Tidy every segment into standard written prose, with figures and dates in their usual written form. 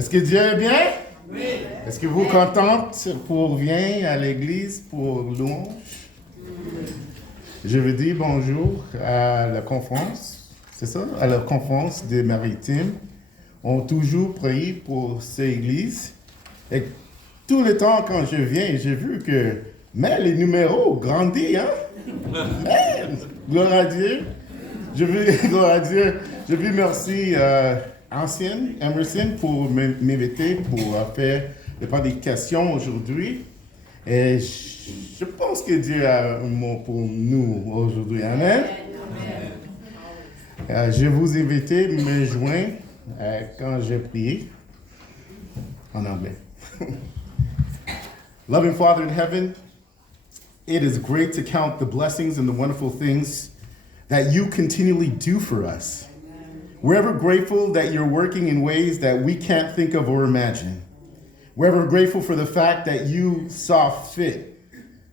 Est-ce que Dieu est bien? Oui. Est-ce que vous êtes contente pour venir à l'église pour louange? Je veux dire bonjour à la conférence, c'est ça? À la conférence des maritimes. On a toujours prié pour cette église. Et tout le temps quand je viens, j'ai vu que les numéros grandissent, hein? Gloire à Dieu. Gloire à Dieu. Je veux merci Emerson pour m'inviter pour faire des prédications aujourd'hui. Et je pense que Dieu a un mot pour nous aujourd'hui. Amen. Je vous invite à me joindre quand j'ai prié en anglais. Loving Father in heaven, it is great to count the blessings and the wonderful things that you continually do for us. We're ever grateful that you're working in ways that we can't think of or imagine. We're ever grateful for the fact that you saw fit,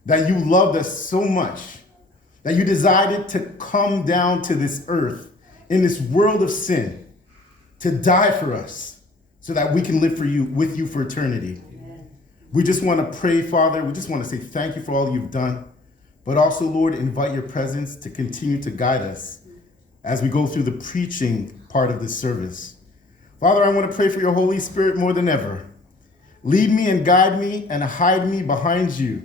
that you loved us so much, that you decided to come down to this earth in this world of sin to die for us so that we can live with you for eternity. Amen. We just want to pray, Father. We just want to say thank you for all you've done, but also, Lord, invite your presence to continue to guide us as we go through the preaching part of this service. Father, I want to pray for your Holy Spirit more than ever. Lead me and guide me and hide me behind you.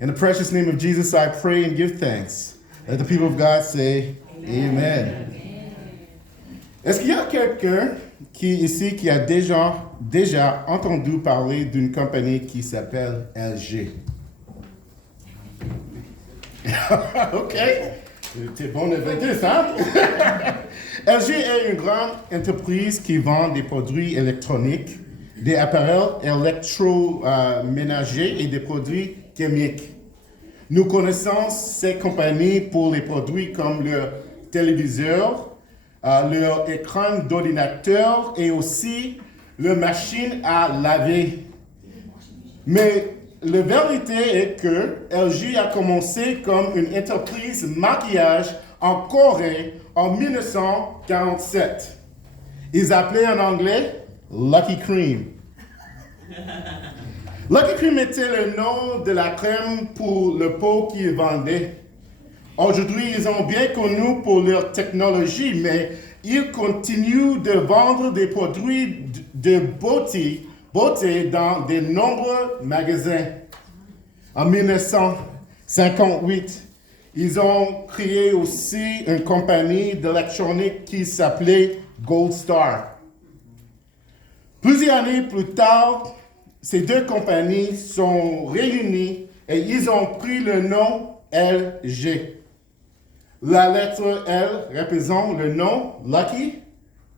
In the precious name of Jesus, I pray and give thanks. Let the people of God say, Amen. Est-ce qu'il y a quelqu'un ici qui a déjà entendu parler d'une compagnie qui s'appelle LG? OK. T'es bon invité, ça? LG est une grande entreprise qui vend des produits électroniques, des appareils électroménagers et des produits chimiques. Nous connaissons ces compagnies pour les produits comme le téléviseur, leur écran d'ordinateur et aussi leur machine à laver. Mais la vérité est que LG a commencé comme une entreprise maquillage en Corée en 1947. Ils appelaient en anglais Lucky Cream. Lucky Cream était le nom de la crème pour le peau qu'ils vendaient. Aujourd'hui, ils sont bien connus pour leur technologie, mais ils continuent de vendre des produits de beauté dans de nombreux magasins. En 1958, ils ont créé aussi une compagnie d'électronique qui s'appelait Gold Star. Plusieurs années plus tard, ces deux compagnies sont réunies et ils ont pris le nom LG. La lettre L représente le nom Lucky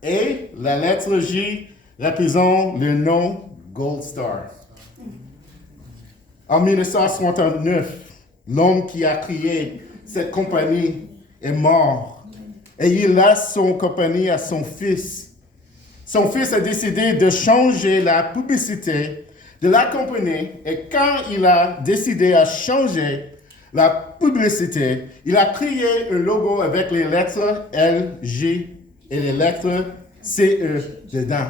et la lettre J représente le nom Gold Star. En 1969, l'homme qui a créé cette compagnie est mort et il laisse son compagnie à son fils. Son fils a décidé de changer la publicité de la compagnie et quand il a décidé de changer la publicité, il a créé un logo avec les lettres L, G et les lettres CE dedans.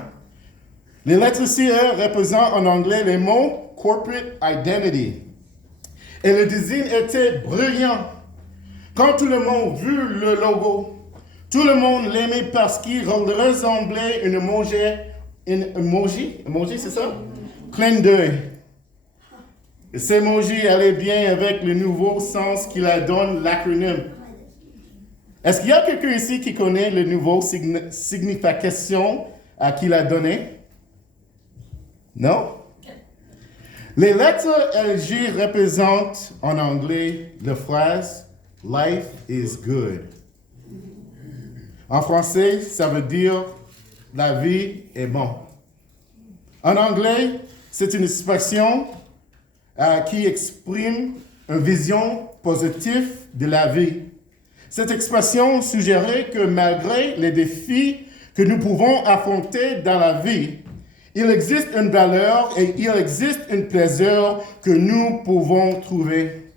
Les lettres CE représentent en anglais les mots Corporate Identity. Et le design était brillant. Quand tout le monde vit le logo, tout le monde l'aimait parce qu'il ressemblait à une emoji, c'est ça? Clin d'œil. Et cet emoji allait bien avec le nouveau sens qu'il a donné l'acronyme. Est-ce qu'il y a quelqu'un ici qui connaît le nouveau signification qu'il a donné? Non? Les lettres LG représentent en anglais la phrase « Life is good ». En français, ça veut dire « La vie est bon ». En anglais, c'est une expression qui exprime une vision positive de la vie. Cette expression suggérait que malgré les défis que nous pouvons affronter dans la vie, il existe une valeur et il existe un plaisir que nous pouvons trouver.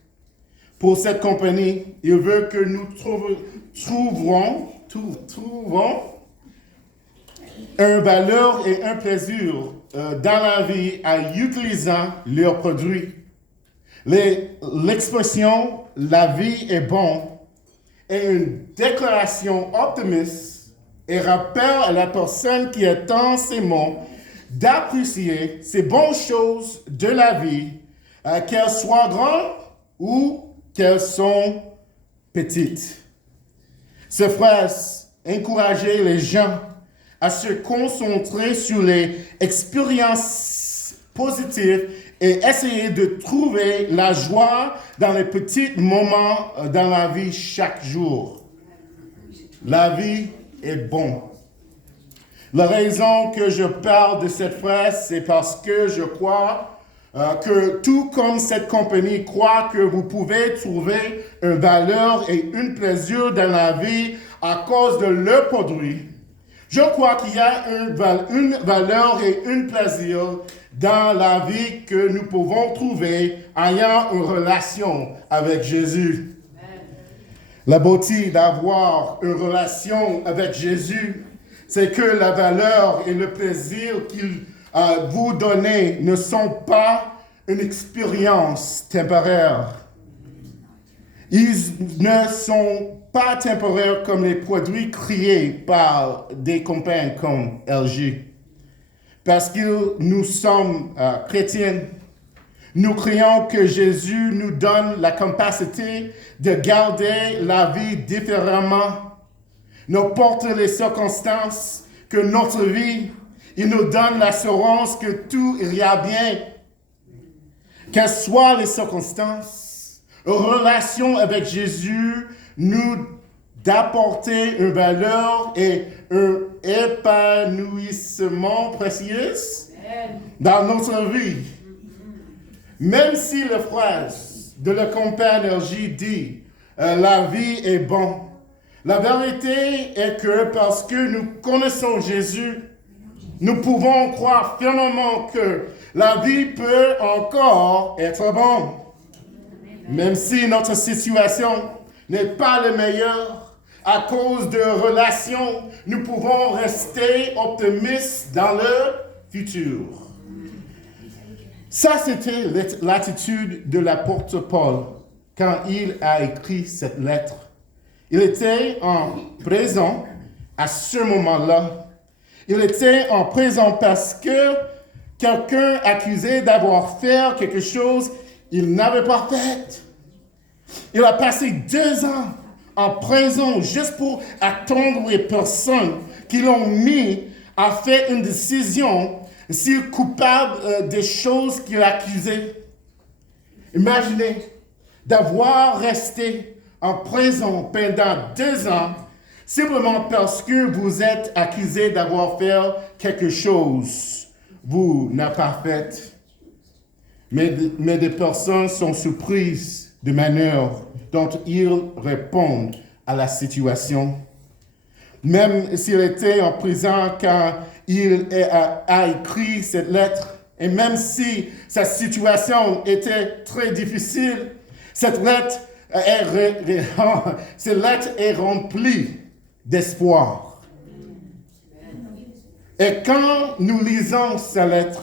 Pour cette compagnie, il veut que nous trouvons une valeur et un plaisir dans la vie en utilisant leurs produits. L'expression « la vie est bon » est une déclaration optimiste et rappelle à la personne qui entend ces mots d'apprécier ces bonnes choses de la vie, qu'elles soient grandes ou qu'elles sont petites. Cette phrase encourageait les gens à se concentrer sur les expériences positives et essayer de trouver la joie dans les petits moments dans la vie chaque jour. La vie est bonne. La raison que je parle de cette phrase, c'est parce que je crois que tout comme cette compagnie croit que vous pouvez trouver une valeur et un plaisir dans la vie à cause de leurs produits, je crois qu'il y a une valeur et un plaisir dans la vie que nous pouvons trouver ayant une relation avec Jésus. Amen. La beauté d'avoir une relation avec Jésus, c'est que la valeur et le plaisir qu'il vous donne ne sont pas une expérience temporaire. Ils ne sont pas temporaires comme les produits créés par des compagnies comme LG. Parce que nous sommes chrétiens, nous croyons que Jésus nous donne la capacité de garder la vie différemment. N'importe les circonstances que notre vie, il nous donne l'assurance que tout ira bien. Quelles soient les circonstances, une relation avec Jésus nous d'apporter une valeur et un épanouissement précieux dans notre vie. Même si la phrase de la compagnie LG dit « la vie est bonne », la vérité est que parce que nous connaissons Jésus, nous pouvons croire fermement que la vie peut encore être bonne. Même si notre situation n'est pas la meilleure, à cause de relations, nous pouvons rester optimistes dans le futur. Ça, c'était l'attitude de l'apôtre Paul quand il a écrit cette lettre. Il était en présent à ce moment-là. Il était en présent parce que quelqu'un accusé d'avoir fait quelque chose qu'il n'avait pas fait. Il a passé 2 ans en prison juste pour attendre les personnes qui l'ont mis à faire une décision s'il est coupable des choses qu'il accusait. Imaginez d'avoir resté en prison pendant 2 ans simplement parce que vous êtes accusé d'avoir fait quelque chose vous n'avez pas fait. Mais des personnes sont surprises de manière dont ils répondent à la situation. Même s'il était en prison quand il a écrit cette lettre, et même si sa situation était très difficile, cette lettre est remplie d'espoir. Et quand nous lisons sa lettre,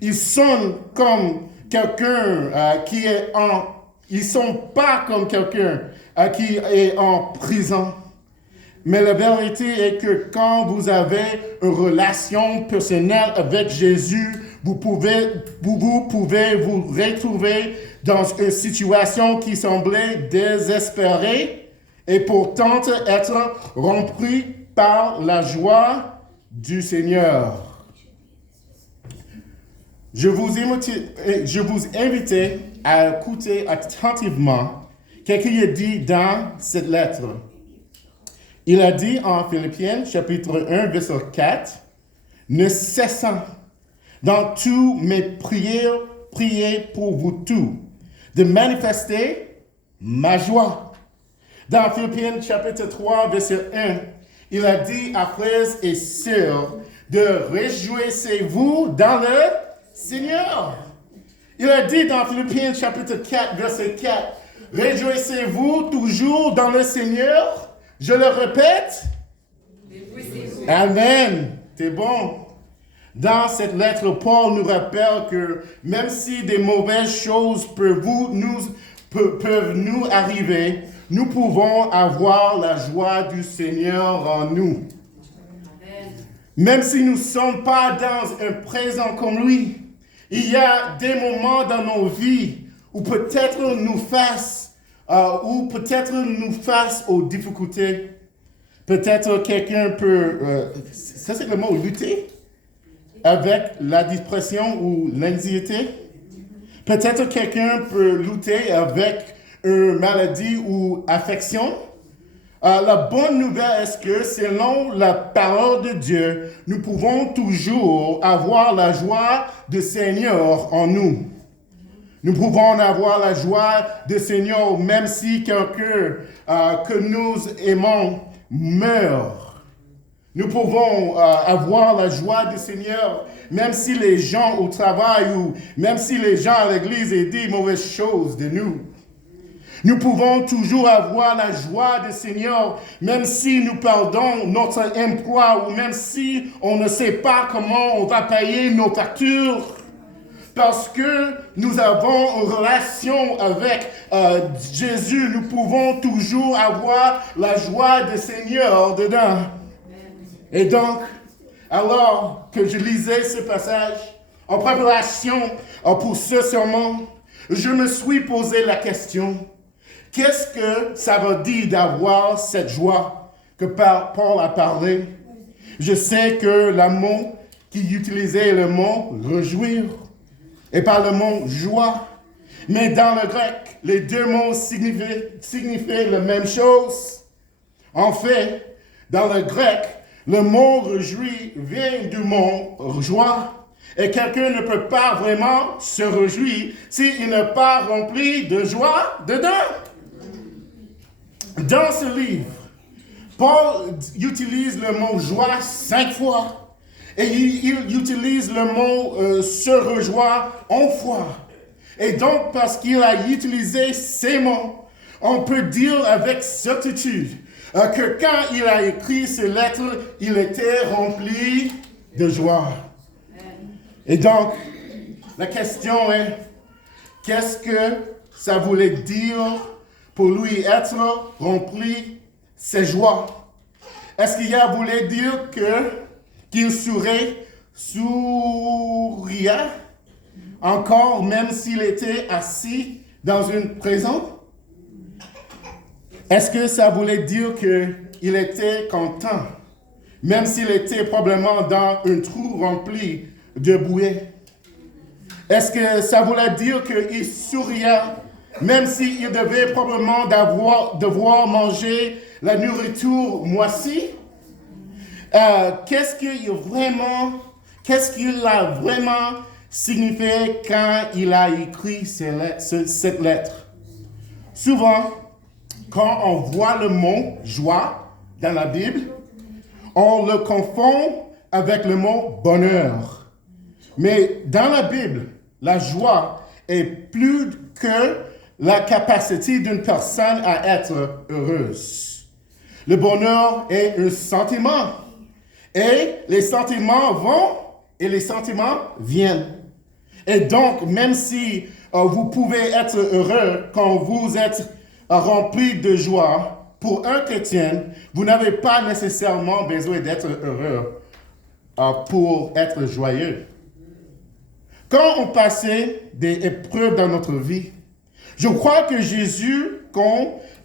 il sonne comme quelqu'un qui est en... Ils ne sont pas comme quelqu'un qui est en prison. Mais la vérité est que quand vous avez une relation personnelle avec Jésus, vous pouvez vous retrouver dans une situation qui semblait désespérée et pourtant être remplie par la joie du Seigneur. Je vous invite à écouter attentivement ce qu'il a dit dans cette lettre. Il a dit en Philippiens, chapitre 1, verset 4, « Ne cessant dans tous mes prières, prier pour vous tous, de manifester ma joie. » Dans Philippiens, chapitre 3, verset 1, il a dit à frères et sœurs de réjouissez-vous dans le Seigneur. Il a dit dans Philippiens chapitre 4, verset 4, « Réjouissez-vous toujours dans le Seigneur. » Je le répète. Amen. T'es bon. Dans cette lettre, Paul nous rappelle que même si des mauvaises choses peuvent nous arriver, nous pouvons avoir la joie du Seigneur en nous. Même si nous ne sommes pas dans un présent comme lui, il y a des moments dans nos vies où peut-être nous face aux difficultés. Peut-être quelqu'un peut, ça c'est le mot, lutter avec la dépression ou l'anxiété. Peut-être quelqu'un peut lutter avec une maladie ou affection. La bonne nouvelle est que selon la parole de Dieu, nous pouvons toujours avoir la joie du Seigneur en nous. Nous pouvons avoir la joie du Seigneur même si quelqu'un que nous aimons meurt. Nous pouvons avoir la joie du Seigneur même si les gens au travail ou même si les gens à l'église disent mauvaises choses de nous. Nous pouvons toujours avoir la joie du Seigneur, même si nous perdons notre emploi ou même si on ne sait pas comment on va payer nos factures. Parce que nous avons une relation avec Jésus, nous pouvons toujours avoir la joie du Seigneur dedans. Et donc, alors que je lisais ce passage, en préparation pour ce sermon, je me suis posé la question, qu'est-ce que ça veut dire d'avoir cette joie que Paul a parlé? Je sais que le mot qu'il utilisait est le mot « réjouir » et pas le mot « joie ». Mais dans le grec, les deux mots signifient la même chose. En fait, dans le grec, le mot « réjouir » vient du mot « joie ». Et quelqu'un ne peut pas vraiment se réjouir s'il n'est pas rempli de joie dedans. Dans ce livre, Paul utilise le mot « joie » 5 fois. Et il utilise le mot « se réjouir » 1 fois. Et donc, parce qu'il a utilisé ces mots, on peut dire avec certitude que quand il a écrit ces lettres, il était rempli de joie. Et donc, la question est, qu'est-ce que ça voulait dire pour lui être rempli de joie? Est-ce qu'il voulait dire qu'il serait sourire encore même s'il était assis dans une prison? Est-ce que ça voulait dire qu'il était content même s'il était probablement dans un trou rempli de bouée? Est-ce que ça voulait dire qu'il souriait même s'il devait probablement devoir manger la nourriture moisie? Qu'est-ce qu'il a vraiment signifié quand il a écrit cette lettre? Souvent, quand on voit le mot « joie » dans la Bible, on le confond avec le mot « bonheur ». Mais dans la Bible, la joie est plus que la capacité d'une personne à être heureuse. Le bonheur est un sentiment. Et les sentiments vont et les sentiments viennent. Et donc, même si vous pouvez être heureux quand vous êtes rempli de joie, pour un chrétien, vous n'avez pas nécessairement besoin d'être heureux pour être joyeux. Quand on passait des épreuves dans notre vie, je crois que Jésus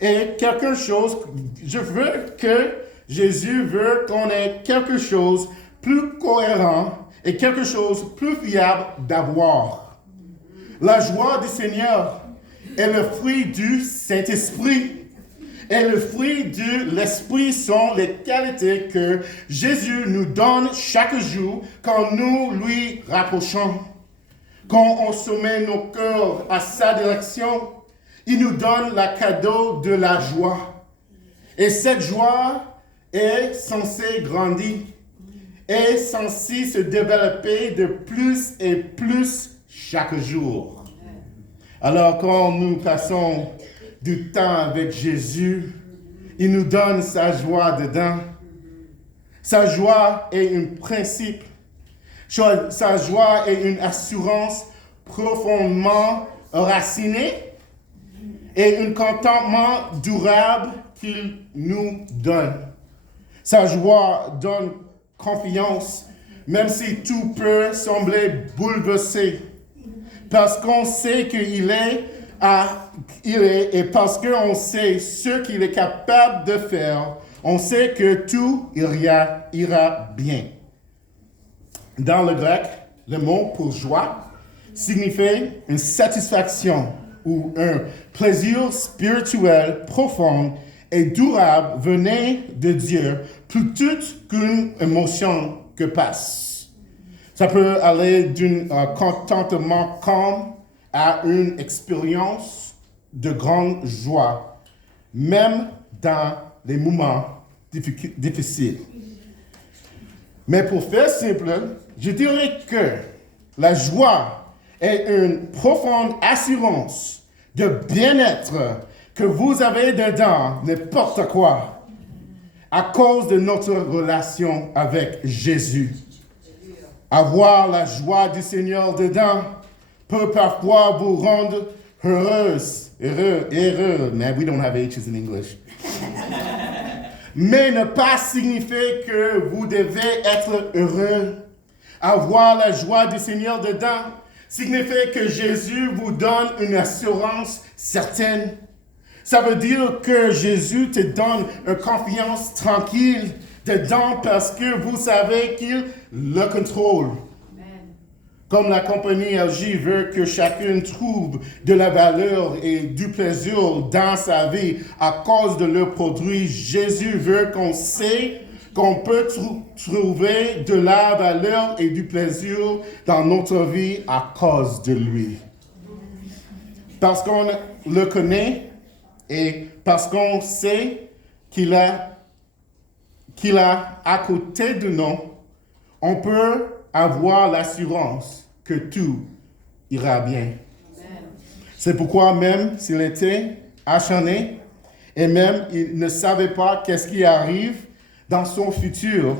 est quelque chose, je veux que Jésus veut qu'on ait quelque chose plus cohérent et quelque chose plus fiable d'avoir. La joie du Seigneur est le fruit du Saint-Esprit. Et le fruit de l'Esprit sont les qualités que Jésus nous donne chaque jour quand nous lui rapprochons. Quand on soumet nos cœurs à sa direction, il nous donne le cadeau de la joie. Et cette joie est censée grandir, est censée se développer de plus et plus chaque jour. Alors quand nous passons du temps avec Jésus, il nous donne sa joie dedans. Sa joie est un principe. Sa joie est une assurance profondément enracinée et un contentement durable qu'il nous donne. Sa joie donne confiance, même si tout peut sembler bouleversé. Parce qu'on sait qu'il est, et parce qu'on sait ce qu'il est capable de faire, on sait que tout ira bien. Dans le grec, le mot pour joie signifie une satisfaction ou un plaisir spirituel profond et durable venant de Dieu, plutôt qu'une émotion que passe. Ça peut aller d'un contentement calme à une expérience de grande joie, même dans les moments difficiles. Mais pour faire simple, je dirais que la joie est une profonde assurance de bien-être que vous avez dedans n'importe quoi à cause de notre relation avec Jésus. Avoir la joie du Seigneur dedans peut parfois vous rendre heureuse, heureux. Man, we don't have H's in English. Mais ne pas signifier que vous devez être heureux. Avoir la joie du Seigneur dedans signifie que Jésus vous donne une assurance certaine. Ça veut dire que Jésus te donne une confiance tranquille dedans parce que vous savez qu'il le contrôle. Comme la compagnie LG veut que chacun trouve de la valeur et du plaisir dans sa vie à cause de leurs produits, Jésus veut qu'on sait qu'on peut trouver de la valeur et du plaisir dans notre vie à cause de lui. Parce qu'on le connaît et parce qu'on sait qu'il a à côté de nous, on peut avoir l'assurance que tout ira bien. C'est pourquoi même s'il était acharné et même il ne savait pas qu'est-ce qui arrive dans son futur,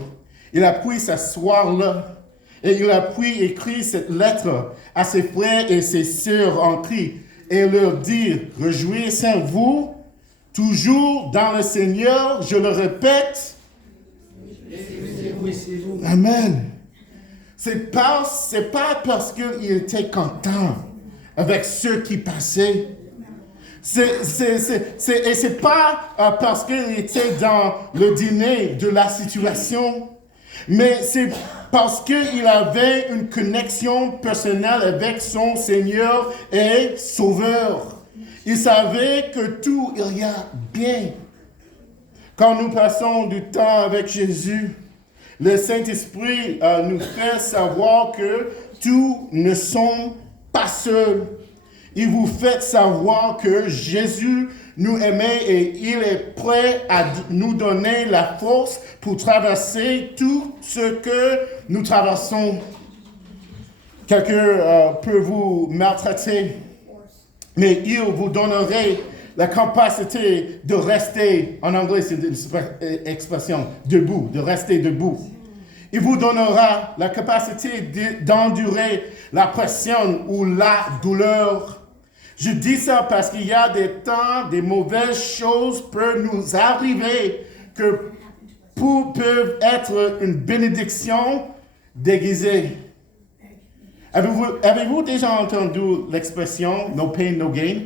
il a pu s'asseoir là et il a pu écrire cette lettre à ses frères et ses sœurs en Christ et leur dire, réjouissez-vous toujours dans le Seigneur, je le répète. Amen. C'est pas parce qu'il était content avec ce qui passait. Et c'est pas parce qu'il était dans le dîner de la situation, mais c'est parce qu'il avait une connexion personnelle avec son Seigneur et Sauveur. Il savait que tout irait bien. Quand nous passons du temps avec Jésus, le Saint-Esprit nous fait savoir que tous ne sont pas seuls. Il vous fait savoir que Jésus nous aimait et il est prêt à nous donner la force pour traverser tout ce que nous traversons. Quelqu'un peut vous maltraiter, mais il vous donnerait la capacité de rester, en anglais c'est une expression, debout, de rester debout. Il vous donnera la capacité d'endurer la pression ou la douleur. Je dis ça parce qu'il y a des temps, des mauvaises choses peuvent nous arriver que peuvent être une bénédiction déguisée. Avez-vous déjà entendu l'expression « no pain, no gain » ?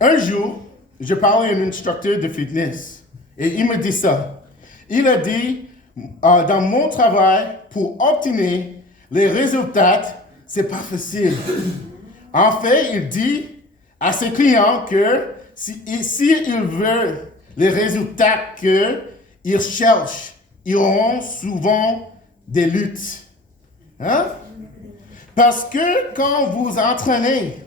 Un jour, je parlais à un instructeur de fitness et il me dit ça. Il a dit, dans mon travail, pour obtenir les résultats, c'est pas facile. En fait, il dit à ses clients que s'il veut les résultats qu'ils cherchent, ils auront souvent des luttes. Hein? Parce que quand vous entraînez,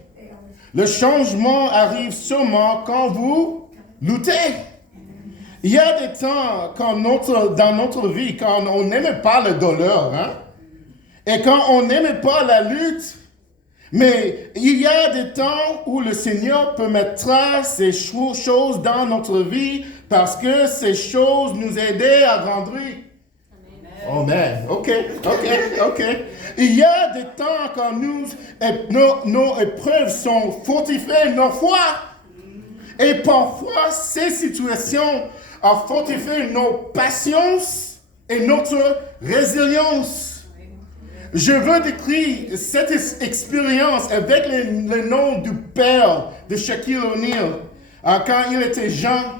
le changement arrive seulement quand vous luttez. Il y a des temps dans notre vie, quand on n'aime pas la douleur, hein? Et quand on n'aime pas la lutte, mais il y a des temps où le Seigneur peut mettre ces choses dans notre vie parce que ces choses nous aidaient à grandir. Amen. OK. Il y a des temps quand nos épreuves sont fortifiées nos foi. Et parfois, ces situations ont fortifié nos patience et notre résilience. Je veux décrire cette expérience avec le nom du père de Shaquille O'Neal. Quand il était jeune,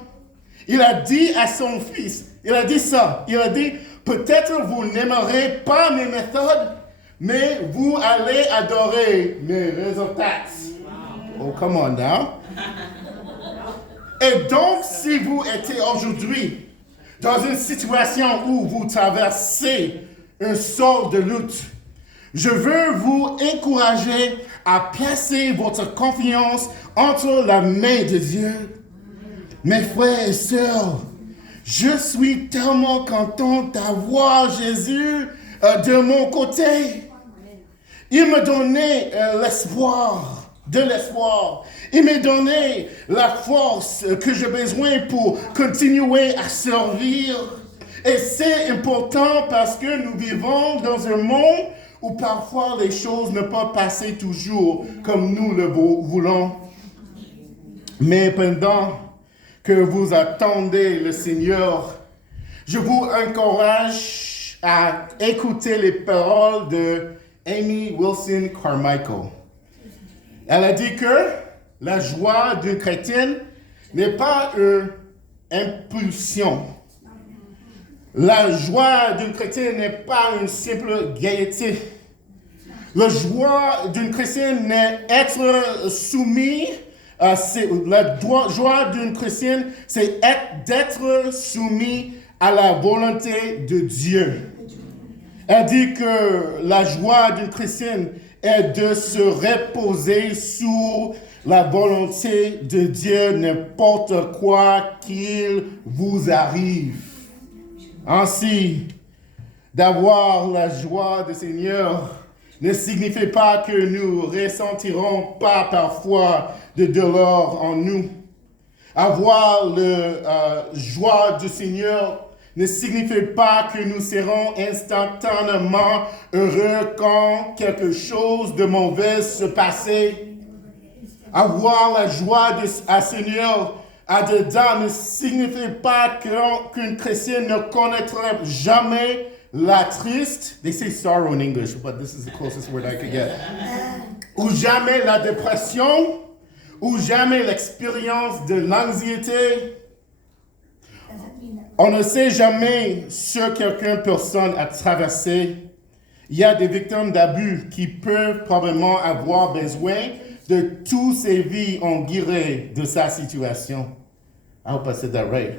il a dit à son fils, il a dit ça, il a dit, peut-être vous n'aimerez pas mes méthodes, mais vous allez adorer mes résultats. Oh, come on now. Et donc, si vous êtes aujourd'hui dans une situation où vous traversez un sort de lutte, je veux vous encourager à placer votre confiance entre la main de Dieu. Mes frères et sœurs, je suis tellement content d'avoir Jésus de mon côté. Il me donnait de l'espoir. Il m'a donné la force que j'ai besoin pour continuer à servir. Et c'est important parce que nous vivons dans un monde où parfois les choses ne peuvent passer toujours comme nous le voulons. Mais pendant que vous attendez le Seigneur, je vous encourage à écouter les paroles de Amy Wilson Carmichael. Elle a dit que la joie d'une chrétienne n'est pas une impulsion. La joie d'une chrétienne n'est pas une simple gaieté. La joie d'une chrétienne n'est être soumis. La joie d'une chrétienne, c'est d'être soumis à la volonté de Dieu. Elle dit que la joie d'une chrétienne est de se reposer sur la volonté de Dieu, n'importe quoi qu'il vous arrive. Ainsi, d'avoir la joie du Seigneur ne signifie pas que nous ne ressentirons pas parfois de douleur en nous. Avoir la joie du Seigneur ne signifie pas que nous serons instantanément heureux quand quelque chose de mauvais se passait. Avoir la joie du Seigneur dedans ne signifie pas qu'une chrétienne ne connaîtra jamais la triste. They say sorrow in English, but this is the closest word I could get. Ou jamais la dépression, ou jamais l'expérience de l'anxiété. On ne sait jamais ce qu'une personne a traversé. Il y a des victimes d'abus qui peuvent probablement avoir besoin de toutes ces vies en guérir de sa situation. I hope I said that right.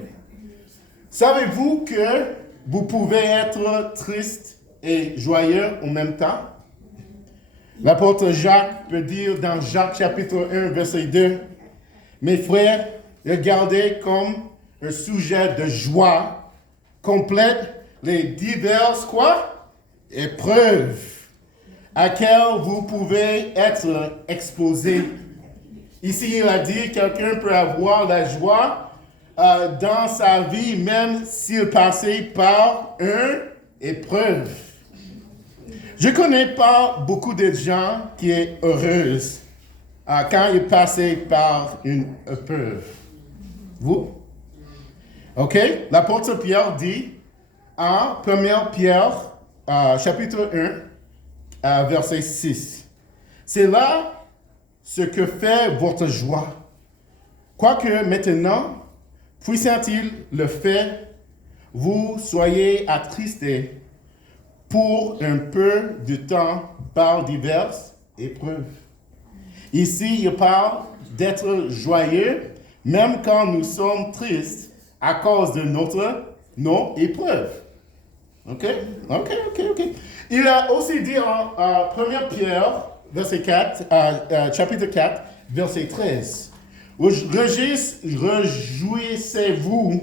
Savez-vous que vous pouvez être triste et joyeux en même temps? L'apôtre Jacques peut dire dans Jacques chapitre 1, verset 2, « Mes frères, regardez comme un sujet de joie complète les diverses épreuves à quelles vous pouvez être exposés. » Ici, il a dit que quelqu'un peut avoir la joie dans sa vie, même s'il passait par une épreuve. Je ne connais pas beaucoup de gens qui sont heureux quand ils passent par une épreuve. Vous? OK? L'apôtre Pierre dit en 1 Pierre, chapitre 1, verset 6. C'est là ce que fait votre joie. Quoique maintenant, puissant-il le fait, vous soyez attristés pour un peu de temps par diverses épreuves. Ici, il parle d'être joyeux, même quand nous sommes tristes à cause de nos épreuves. OK? Il a aussi dit en 1 Pierre, chapitre 4, verset 13. Réjouissez-vous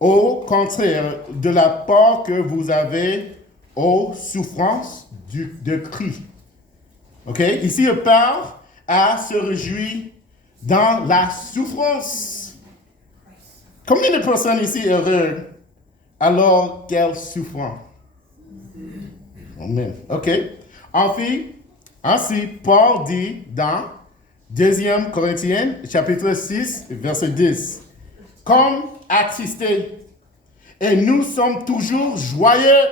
au contraire de la part que vous avez aux souffrances de Christ. OK? Ici, il parle à se réjouir dans la souffrance. Combien de personnes ici heureuses alors qu'elles souffrent? Amen. OK. Ainsi, Paul dit dans 2 Corinthiens, chapitre 6, verset 10. Comme attristés, et nous sommes toujours joyeux,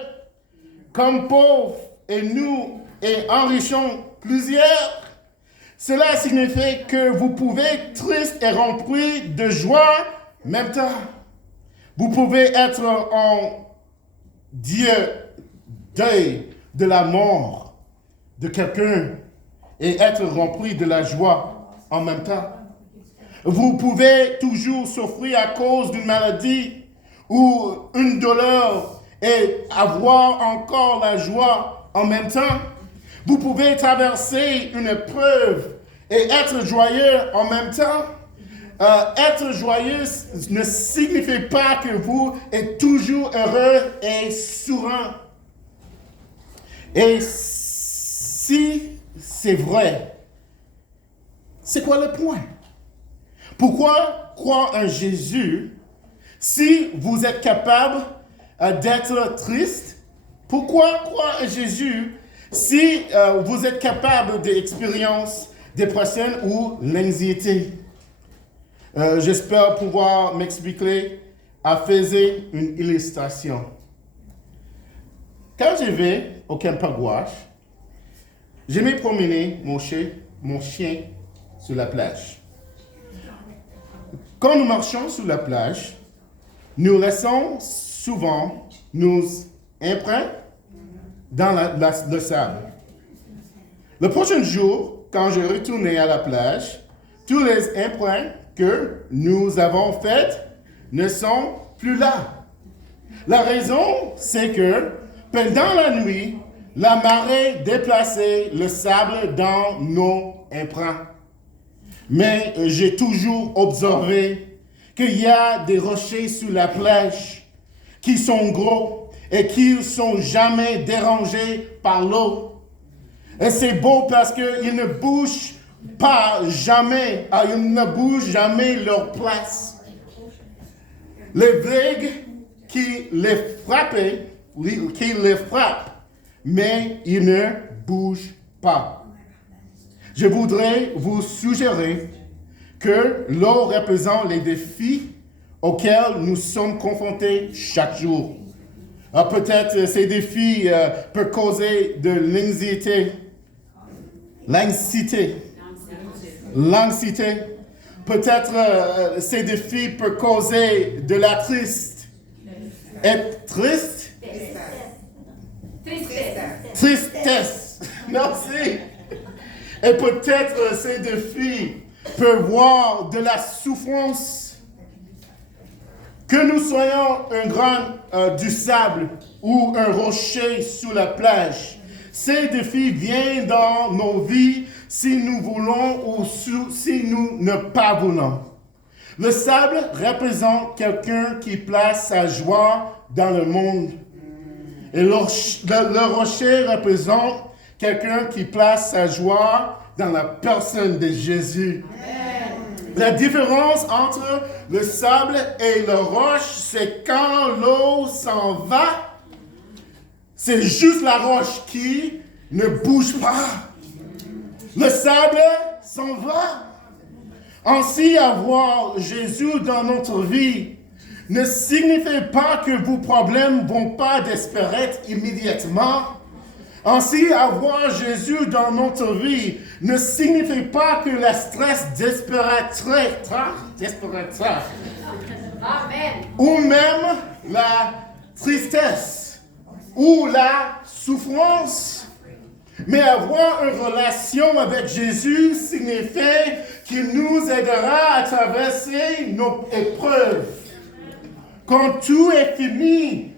comme pauvres, et nous et enrichons plusieurs. Cela signifie que vous pouvez être triste et rempli de joie en même temps. Vous pouvez être en deuil de la mort de quelqu'un et être rempli de la joie en même temps. Vous pouvez toujours souffrir à cause d'une maladie ou une douleur et avoir encore la joie en même temps. Vous pouvez traverser une épreuve et être joyeux en même temps. Être joyeux ne signifie pas que vous êtes toujours heureux et souriant. Et si c'est vrai, c'est quoi le point? Pourquoi croire en Jésus si vous êtes capable d'être triste? Pourquoi croire en Jésus si vous êtes capable d'expériences dépression ou l'anxiété? J'espère pouvoir m'expliquer à faire une illustration. Quand je vais au Campagouache, j'aimais promener mon chien sur la plage. Quand nous marchons sur la plage, nous laissons souvent nos empreintes dans le sable. Le prochain jour, quand je retournais à la plage, tous les empreintes que nous avons faites ne sont plus là. La raison, c'est que pendant la nuit, la marée déplaçait le sable dans nos empreintes. Mais j'ai toujours observé qu'il y a des rochers sur la plage qui sont gros et qui ne sont jamais dérangés par l'eau. Et c'est beau parce qu'ils ne bougent pas jamais, ils ne bougent jamais leur place. Les vagues qui les frappent, mais ils ne bougent pas. Je voudrais vous suggérer que l'eau représente les défis auxquels nous sommes confrontés chaque jour. Peut-être ces défis peuvent causer de l'anxiété. Peut-être ces défis peuvent causer de la tristesse. Être triste? Tristesse. Merci. Et peut-être ces défis peuvent voir de la souffrance. Que nous soyons un grain du sable ou un rocher sous la plage, ces défis viennent dans nos vies si nous voulons ou si nous ne pas voulons. Le sable représente quelqu'un qui place sa joie dans le monde. Et le rocher représente quelqu'un qui place sa joie dans la personne de Jésus. Amen. La différence entre le sable et le roche, c'est quand l'eau s'en va, c'est juste la roche qui ne bouge pas. Le sable s'en va. Ainsi, avoir Jésus dans notre vie ne signifie pas que vos problèmes ne vont pas disparaître immédiatement. Ainsi, avoir Jésus dans notre vie ne signifie pas que le stress disparaîtra. Amen. Ou même la tristesse ou la souffrance. Mais avoir une relation avec Jésus signifie qu'il nous aidera à traverser nos épreuves. Quand tout est fini,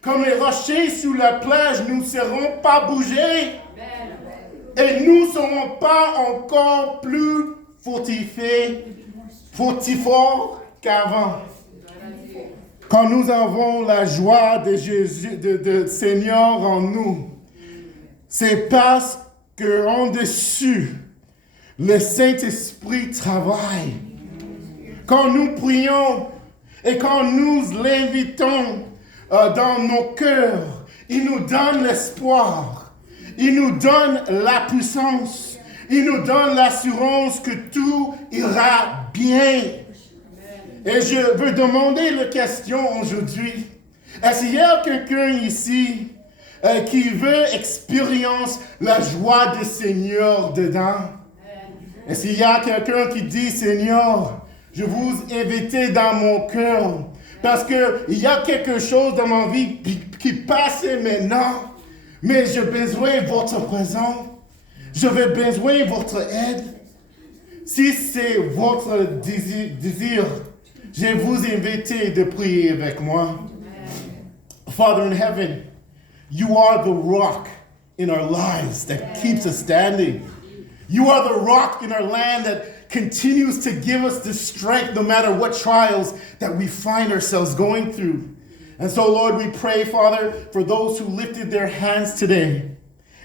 comme les rochers sur la plage, nous ne serons pas bougés. Et nous ne serons pas encore plus fortifs qu'avant. Quand nous avons la joie de Jésus, de Seigneur en nous, c'est parce qu'en dessus, le Saint-Esprit travaille. Quand nous prions Et quand nous l'invitons dans nos cœurs, il nous donne l'espoir, il nous donne la puissance, il nous donne l'assurance que tout ira bien. Et je veux demander la question aujourd'hui. Est-ce qu'il y a quelqu'un ici qui veut expérimenter la joie du Seigneur dedans? Est-ce qu'il y a quelqu'un qui dit, Seigneur, je vous invite dans mon cœur parce qu'il y a quelque chose dans ma vie qui passe maintenant, mais j'ai besoin de votre présence. Je veux besoin de votre aide. Si c'est votre désir, je vous invite de prier avec moi. Father in heaven, you are the rock in our lives that keeps us standing. You are the rock in our land that continues to give us the strength no matter what trials that we find ourselves going through. And so, Lord, we pray, Father, for those who lifted their hands today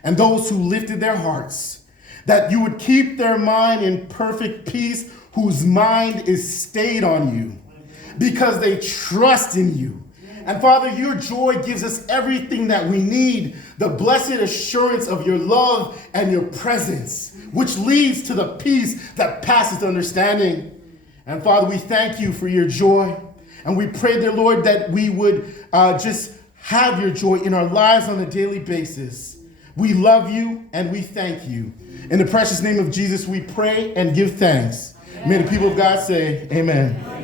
and those who lifted their hearts, that you would keep their mind in perfect peace, whose mind is stayed on you because they trust in you. And Father, your joy gives us everything that we need, the blessed assurance of your love and your presence, which leads to the peace that passes understanding. And Father, we thank you for your joy. And we pray, dear Lord, that we would just have your joy in our lives on a daily basis. We love you and we thank you. In the precious name of Jesus, we pray and give thanks. May the people of God say, amen.